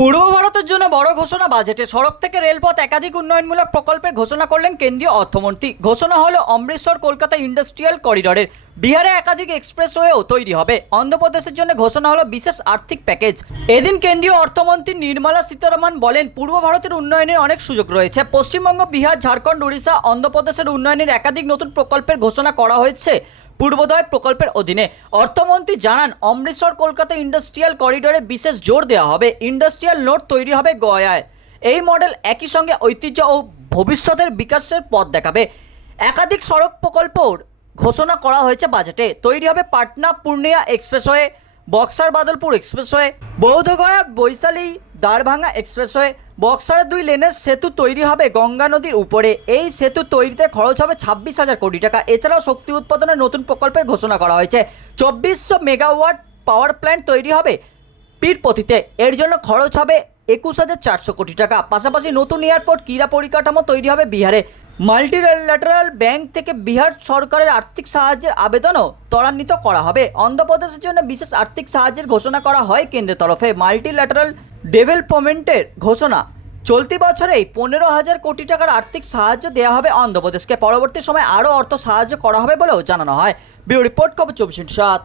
পূর্ব ভারতের জন্য বড় ঘোষণা বাজেটে সড়ক থেকে রেলপথ একাধিক উন্নয়নমূলক প্রকল্পের ঘোষণা করলেন কেন্দ্রীয় অর্থমন্ত্রী। ঘোষণা হলো অমৃতসর কলকাতা ইন্ডাস্ট্রিয়াল করিডরের। বিহারে একাধিক এক্সপ্রেসওয়েও তৈরি হবে। অন্ধ্রপ্রদেশের জন্য ঘোষণা হলো বিশেষ আর্থিক প্যাকেজ। এদিন কেন্দ্রীয় অর্থমন্ত্রী নির্মলা সীতারামন বলেন, পূর্ব ভারতের উন্নয়নের অনেক সুযোগ রয়েছে। পশ্চিমবঙ্গ, বিহার, ঝাড়খণ্ড, উড়িষ্যা, অন্ধ্রপ্রদেশের উন্নয়নের একাধিক নতুন প্রকল্পের ঘোষণা করা হয়েছে। পূর্বোদয় প্রকল্পের অধীনে অর্থমন্ত্রী জানান, অমৃতসর কলকাতা ইন্ডাস্ট্রিয়াল করিডোরে বিশেষ জোর দেওয়া হবে, ইন্ডাস্ট্রিয়াল নোট তৈরি হবে গয়ায়। এই মডেল একই সঙ্গে ঐতিহ্য ও ভবিষ্যতের বিকাশের পথ দেখাবে। একাধিক সড়ক প্রকল্পর ঘোষণা করা হয়েছে বাজেটে। তৈরি হবে Patna Purnia expressway. Buxar Badalpur expressway, Bodhgaya, Vaishali Darbhanga expressway বক্সারের দুই লেনের সেতু তৈরি হবে গঙ্গা নদীর উপরে। এই সেতু তৈরিতে খরচ হবে ছাব্বিশ হাজার কোটি টাকা। এছাড়াও শক্তি উৎপাদনের নতুন প্রকল্পের ঘোষণা করা হয়েছে। চব্বিশশো মেগাওয়াট পাওয়ার প্ল্যান্ট তৈরি হবে পীরপতিতে। এর জন্য খরচ হবে একুশ হাজার চারশো কোটি টাকা। পাশাপাশি নতুন এয়ারপোর্ট, ক্রীড়া পরিকাঠামো তৈরি হবে বিহারে। মাল্টিল্যাটারাল ব্যাংক থেকে বিহার সরকারের আর্থিক সাহায্যের আবেদনও ত্বরান্বিত করা হবে। অন্ধ্রপ্রদেশের জন্য বিশেষ আর্থিক সাহায্যের ঘোষণা করা হয় কেন্দ্রের তরফে। মাল্টিল্যাটারাল ডেভেলপমেন্টের ঘোষণা। চলতি বছরেই পনেরো হাজার কোটি টাকার আর্থিক সাহায্য দেওয়া হবে অন্ধ্রপ্রদেশকে। পরবর্তী সময় আরও অর্থ সাহায্য করা হবে বলেও জানানো হয়। ব্যুরো রিপোর্ট খবর চব্বিশ সাত।